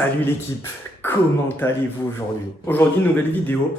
Salut l'équipe, comment allez-vous aujourd'hui? Aujourd'hui, nouvelle vidéo,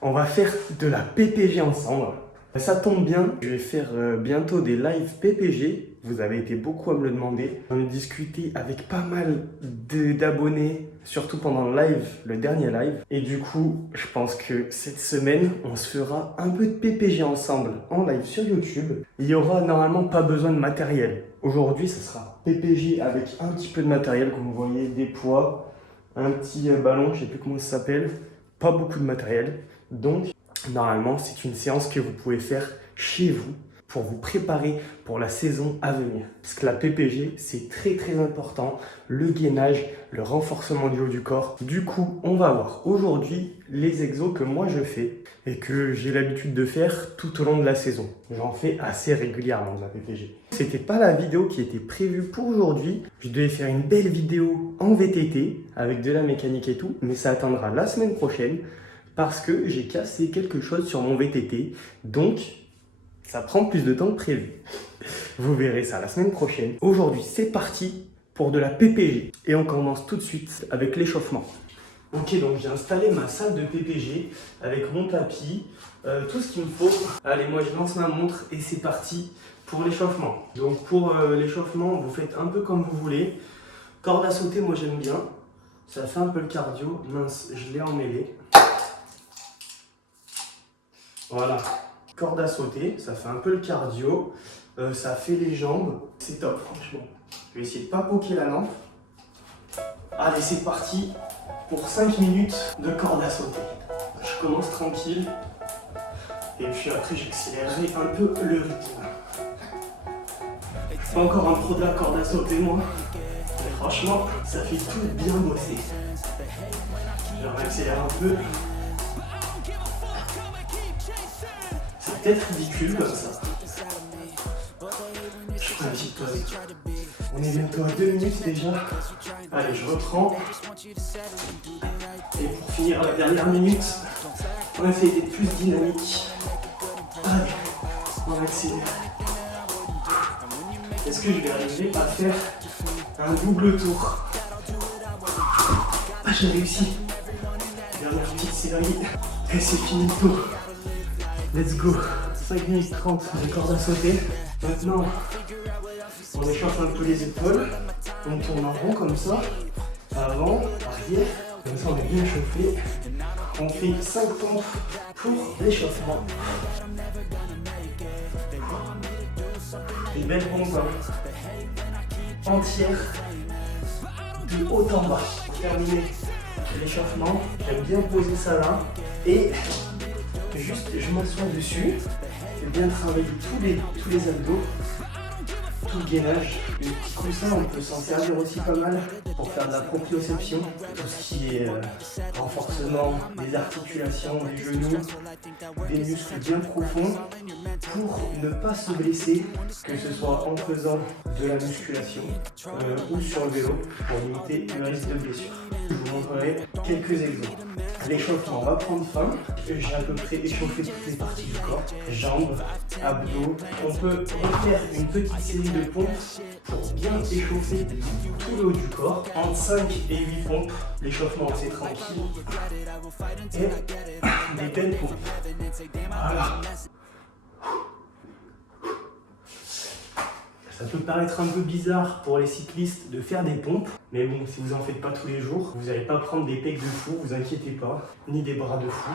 on va faire de la PPG ensemble. Ça tombe bien, je vais faire bientôt des lives PPG. Vous avez été beaucoup à me le demander. J'en ai discuté avec pas mal d'abonnés, surtout pendant le dernier live. Et du coup, je pense que cette semaine, on se fera un peu de PPG ensemble en live sur YouTube. Il y aura normalement pas besoin de matériel. Aujourd'hui, ce sera PPG avec un petit peu de matériel, comme vous voyez, des poids, un petit ballon, je sais plus comment ça s'appelle. Pas beaucoup de matériel. Donc, normalement, c'est une séance que vous pouvez faire chez vous pour vous préparer pour la saison à venir. Parce que la PPG, c'est très très important. Le gainage, le renforcement du haut du corps. Du coup, on va voir aujourd'hui les exos que moi je fais et que j'ai l'habitude de faire tout au long de la saison. J'en fais assez régulièrement de la PPG. C'était pas la vidéo qui était prévue pour aujourd'hui. Je devais faire une belle vidéo en VTT avec de la mécanique et tout, mais ça attendra la semaine prochaine parce que j'ai cassé quelque chose sur mon VTT. Donc, ça prend plus de temps que prévu. Vous verrez ça la semaine prochaine. Aujourd'hui, c'est parti pour de la PPG. Et on commence tout de suite avec l'échauffement. Ok, donc j'ai installé ma salle de PPG avec mon tapis, tout ce qu'il me faut. Allez, moi je lance ma montre et c'est parti pour l'échauffement. Donc pour l'échauffement, vous faites un peu comme vous voulez. Corde à sauter, moi j'aime bien. Ça fait un peu le cardio. Mince, je l'ai emmêlé. Voilà. Corde à sauter, ça fait un peu le cardio, ça fait les jambes, c'est top franchement. Je vais essayer de pas poquer la lampe. Allez, c'est parti pour 5 minutes de corde à sauter. Je commence tranquille et puis après j'accélérerai un peu le rythme. Pas encore un pro de la corde à sauter moi, mais franchement ça fait tout bien bosser. Je réaccélère un peu. C'est peut-être ridicule comme ça. Je prends une petite pause. On est bientôt à 2 minutes déjà. Allez, je reprends. Et pour finir la dernière minute, on va essayer d'être plus dynamique. Allez, on va accélérer. Est-ce que je vais arriver à faire un double tour? Ah, j'ai réussi. Dernière petite série. Et c'est fini le tour. Let's go. 5 minutes 30 de corde à sauter. Maintenant, on échauffe un peu les épaules. On tourne en rond comme ça. Avant, arrière. Comme ça, on est bien chauffé. On fait 5 pompes pour l'échauffement. Une belle pompe entière de haut en bas. Pour terminer l'échauffement, j'aime bien poser ça là. Et juste, je m'assois dessus. J'ai bien travaillé tous les abdos, tout le gainage. Le petit coussin, on peut s'en servir aussi pas mal pour faire de la proprioception. Tout ce qui est renforcement des articulations, du genou, des muscles bien profonds pour ne pas se blesser, que ce soit en faisant de la musculation ou sur le vélo pour limiter le risque de blessure. Je vous montrerai quelques exemples. L'échauffement va prendre fin. J'ai à peu près échauffé toutes les parties du corps. Jambes, abdos. On peut refaire une petite série de pompes pour bien échauffer tout le haut du corps. Entre 5 et 8 pompes. L'échauffement c'est tranquille. Et des belles pompes. Voilà. Ça peut paraître un peu bizarre pour les cyclistes de faire des pompes, mais bon, si vous en faites pas tous les jours, vous n'allez pas prendre des pecs de fou, vous inquiétez pas, ni des bras de fou.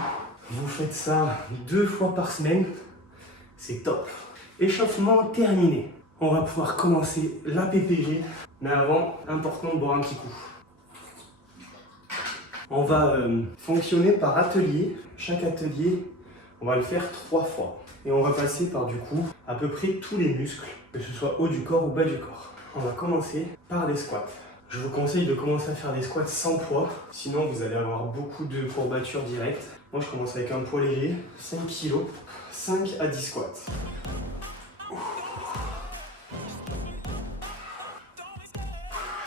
Vous faites ça 2 fois par semaine, c'est top. Échauffement terminé. On va pouvoir commencer la PPG, mais avant, important de boire un petit coup. On va fonctionner par atelier. Chaque atelier, on va le faire 3 fois. Et on va passer par du coup à peu près tous les muscles, que ce soit haut du corps ou bas du corps. On va commencer par les squats. Je vous conseille de commencer à faire des squats sans poids, sinon vous allez avoir beaucoup de courbatures directes. Moi je commence avec un poids léger, 5 kg, 5 à 10 squats.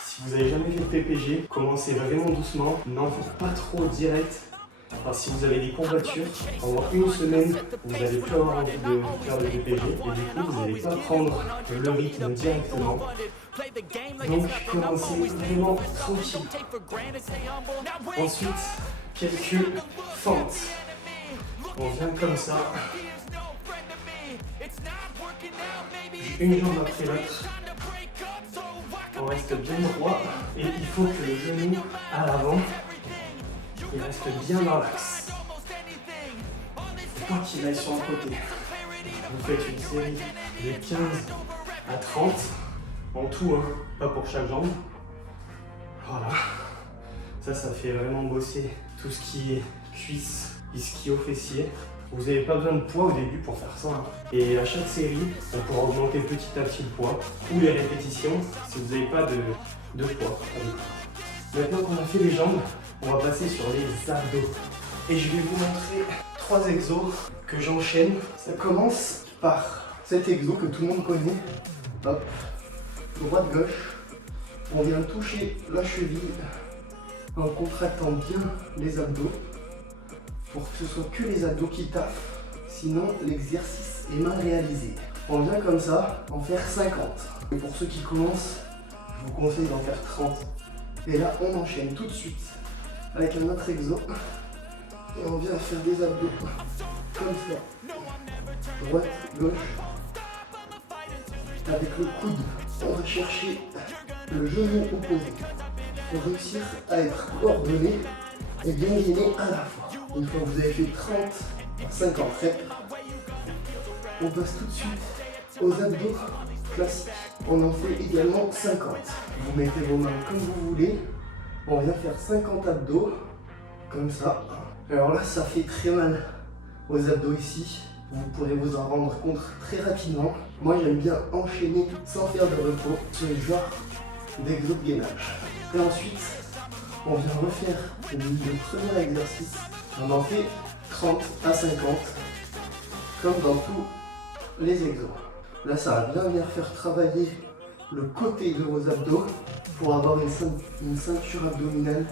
Si vous n'avez jamais fait de PPG, commencez vraiment doucement, n'en faites pas trop direct. Alors, si vous avez des courbatures, pendant une semaine, vous n'allez plus avoir envie de faire le PPG et du coup, vous n'allez pas prendre le rythme directement. Donc commencez vraiment tranquille. Ensuite, quelques fentes. On vient comme ça. Une jambe après l'autre. On reste bien droit et il faut que le genou à l'avant il reste bien dans l'axe. Pas qu'il aille sur un côté. Vous faites une série de 15 à 30 en tout, hein, pas pour chaque jambe. Voilà. Ça fait vraiment bosser tout ce qui est cuisses, ischio-fessiers. Vous n'avez pas besoin de poids au début pour faire ça. Hein. Et à chaque série, on pourra augmenter petit à petit le poids ou les répétitions si vous n'avez pas de poids. Maintenant qu'on a fait les jambes, on va passer sur les abdos. Et je vais vous montrer 3 exos que j'enchaîne. Ça commence par cet exo que tout le monde connaît. Hop, droite-gauche. On vient toucher la cheville en contractant bien les abdos pour que ce soit que les abdos qui taffent. Sinon, l'exercice est mal réalisé. On vient comme ça en faire 50. Et pour ceux qui commencent, je vous conseille d'en faire 30. Et là, on enchaîne tout de suite avec un autre exo. Et on vient faire des abdos comme ça. Droite, gauche. Avec le coude, on va chercher le genou opposé pour réussir à être coordonné et bien gainé à la fois. Une fois que vous avez fait 30 à 50 reps, on passe tout de suite aux abdos classiques. On en fait également 50. Vous mettez vos mains comme vous voulez. On vient faire 50 abdos, comme ça. Alors là, ça fait très mal aux abdos ici. Vous pourrez vous en rendre compte très rapidement. Moi, j'aime bien enchaîner sans faire de repos ce genre d'exo de gainage. Et ensuite, on vient refaire le premier exercice. On en fait 30 à 50, comme dans tous les exos. Là, ça va bien venir faire travailler le côté de vos abdos pour avoir une ceinture abdominale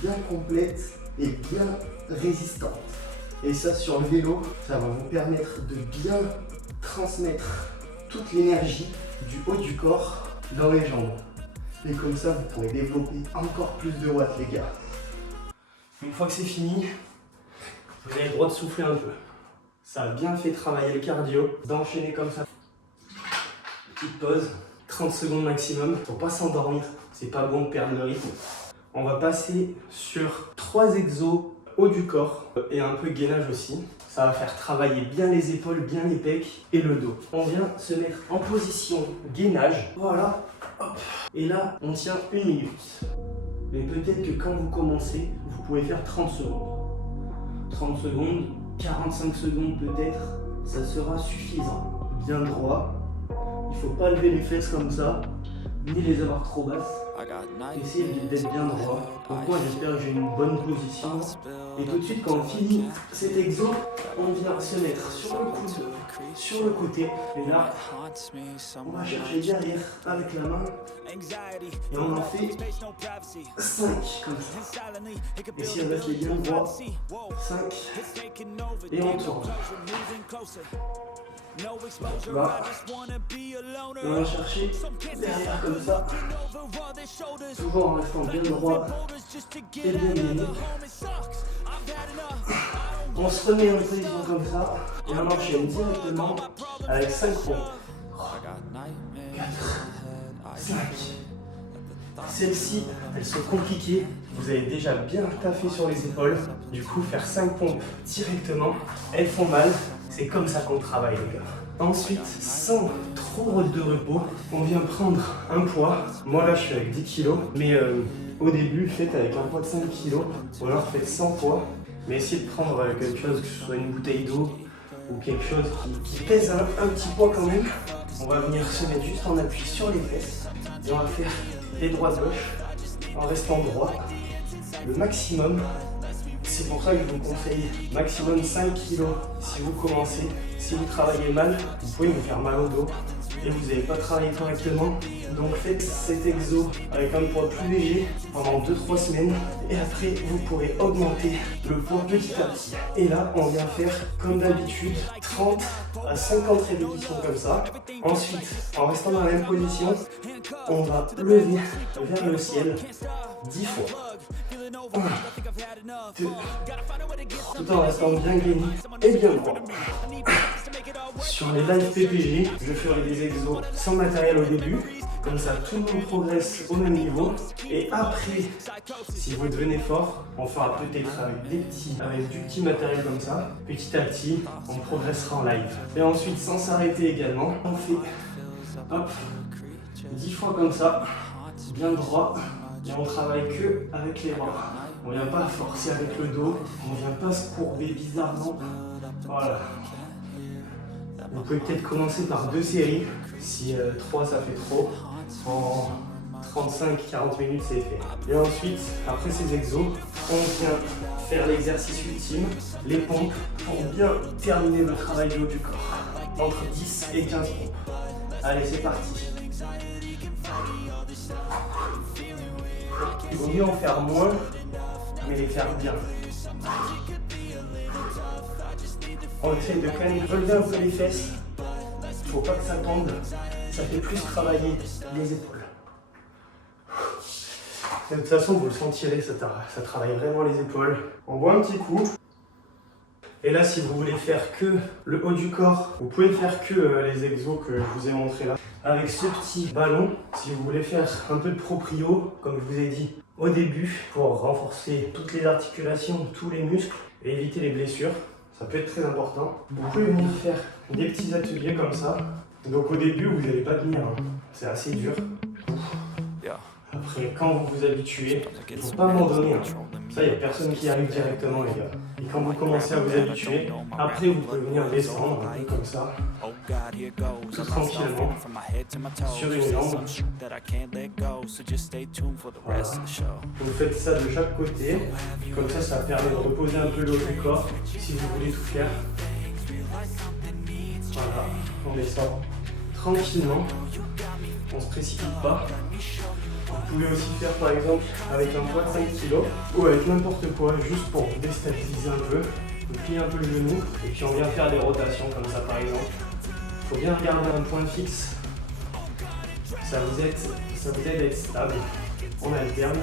bien complète et bien résistante. Et ça, sur le vélo, ça va vous permettre de bien transmettre toute l'énergie du haut du corps dans les jambes. Et comme ça, vous pourrez développer encore plus de watts, les gars. Une fois que c'est fini, vous avez le droit de souffler un peu. Ça a bien fait travailler le cardio, d'enchaîner comme ça. Petite pause, 30 secondes maximum. Faut pas s'endormir, c'est pas bon de perdre le rythme. On va passer sur 3 exos haut du corps et un peu gainage aussi. Ça va faire travailler bien les épaules, bien les pecs et le dos. On vient se mettre en position gainage. Voilà. Hop. Et là, on tient 1 minute. Mais peut-être que quand vous commencez, vous pouvez faire 30 secondes. 30 secondes, 45 secondes peut-être, ça sera suffisant. Bien droit. Il ne faut pas lever les fesses comme ça, ni les avoir trop basses. Essayez d'être bien droit. Donc moi j'espère que j'ai une bonne position. Et tout de suite quand on finit cet exo, on vient se mettre sur le coude, sur le côté. Et là, on va chercher derrière avec la main. Et on en fait 5 comme ça. Et si on reste les bien droit, 5. Et on tourne. Là, on va chercher derrière comme ça, toujours en restant bien droit et bien gainé. On se remet en position comme ça et on enchaîne directement avec 5 pompes. 4, 5. Celles-ci, elles sont compliquées. Vous avez déjà bien taffé sur les épaules. Du coup, faire 5 pompes directement, elles font mal. C'est comme ça qu'on travaille, les gars. Ensuite, sans trop de repos, on vient prendre un poids. Moi là, je suis avec 10 kg. Mais au début, faites avec un poids de 5 kg. Ou alors faites 100 poids. Mais essayez de prendre quelque chose, que ce soit une bouteille d'eau ou quelque chose qui pèse un petit poids quand même. On va venir se mettre juste en appui sur les fesses. Et on va faire les droites-gauches en restant droit. Le maximum. C'est pour ça que je vous conseille maximum 5 kg si vous commencez. Si vous travaillez mal, vous pouvez vous faire mal au dos et vous n'avez pas travaillé correctement. Donc faites cet exo avec un poids plus léger pendant 2-3 semaines et après vous pourrez augmenter le poids petit à petit. Et là on vient faire comme d'habitude 30 à 50 répétitions comme ça. Ensuite en restant dans la même position, on va lever vers le ciel 10 fois. 1, 2, tout en restant bien gainé et bien droit. Sur les live PPG, je ferai des exos sans matériel au début. Comme ça, tout le monde progresse au même niveau. Et après, si vous devenez fort, on fera peut-être avec du petit matériel comme ça. Petit à petit, on progressera en live. Et ensuite, sans s'arrêter également, on fait hop, 10 fois comme ça, bien droit. Et on travaille que avec les bras. On ne vient pas forcer avec le dos. On ne vient pas se courber bizarrement. Voilà. Vous pouvez peut-être commencer par 2 séries. Si 3 ça fait trop. En 35-40 minutes c'est fait. Et ensuite, après ces exos, on vient faire l'exercice ultime, les pompes, pour bien terminer le travail du haut du corps. Entre 10 et 15 pompes. Allez, c'est parti. Il vaut mieux en faire moins, mais les faire bien. On essaie de quand même relever un peu les fesses. Il ne faut pas que ça tombe. Ça fait plus travailler les épaules. De toute façon, vous le sentirez, ça travaille vraiment les épaules. On boit un petit coup. Et là, si vous voulez faire que le haut du corps, vous pouvez faire que les exos que je vous ai montré là. Avec ce petit ballon, si vous voulez faire un peu de proprio, comme je vous ai dit au début, pour renforcer toutes les articulations, tous les muscles et éviter les blessures, ça peut être très important. Vous pouvez venir faire des petits ateliers comme ça. Donc au début, vous n'allez pas tenir, hein. C'est assez dur. Après, quand vous vous habituez, il ne faut pas abandonner. Hein. Ça, il n'y a personne qui arrive directement, les gars. Et quand vous commencez à vous habituer, après, vous pouvez venir descendre un peu comme ça, tout tranquillement, sur une jambe. Voilà. Vous faites ça de chaque côté, comme ça permet de reposer un peu le haut du corps, si vous voulez tout faire. Voilà, on descend tranquillement, on ne se précipite pas. Vous pouvez aussi faire par exemple avec un poids de 5 kg ou avec n'importe quoi, juste pour déstabiliser un peu. Vous pliez un peu le genou et puis on vient faire des rotations comme ça par exemple. Il faut bien garder un point fixe. Ça vous aide à être stable. On alterne.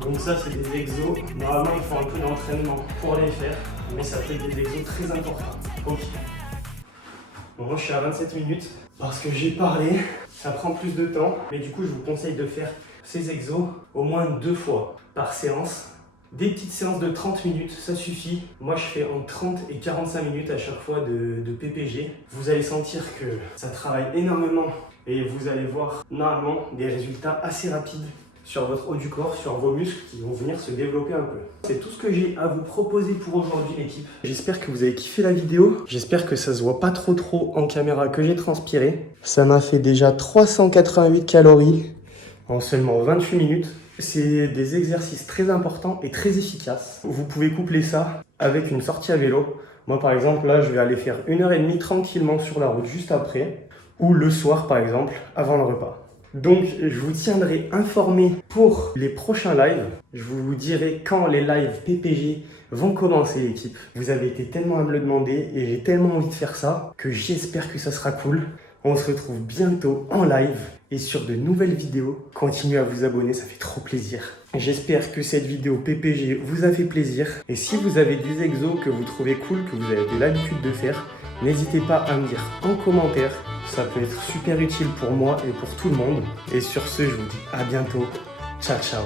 Donc ça c'est des exos. Normalement il faut un peu d'entraînement pour les faire, mais ça fait des exos très importants. Ok. Bon, moi je suis à 27 minutes. Parce que j'ai parlé, ça prend plus de temps, mais du coup je vous conseille de faire ces exos au moins 2 fois par séance. Des petites séances de 30 minutes, ça suffit. Moi je fais entre 30 et 45 minutes à chaque fois de PPG. Vous allez sentir que ça travaille énormément et vous allez voir normalement des résultats assez rapides sur votre haut du corps, sur vos muscles qui vont venir se développer un peu. C'est tout ce que j'ai à vous proposer pour aujourd'hui l'équipe. J'espère que vous avez kiffé la vidéo. J'espère que ça se voit pas trop en caméra que j'ai transpiré. Ça m'a fait déjà 388 calories en seulement 28 minutes. C'est des exercices très importants et très efficaces. Vous pouvez coupler ça avec une sortie à vélo. Moi par exemple là je vais aller faire 1h30 tranquillement sur la route juste après. Ou le soir par exemple avant le repas. Donc, je vous tiendrai informé pour les prochains lives. Je vous dirai quand les lives PPG vont commencer, l'équipe. Vous avez été tellement à me le demander et j'ai tellement envie de faire ça que j'espère que ça sera cool. On se retrouve bientôt en live et sur de nouvelles vidéos. Continuez à vous abonner, ça fait trop plaisir. J'espère que cette vidéo PPG vous a fait plaisir. Et si vous avez des exos que vous trouvez cool, que vous avez l'habitude de faire, n'hésitez pas à me dire en commentaire. Ça peut être super utile pour moi et pour tout le monde. Et sur ce, je vous dis à bientôt. Ciao, ciao.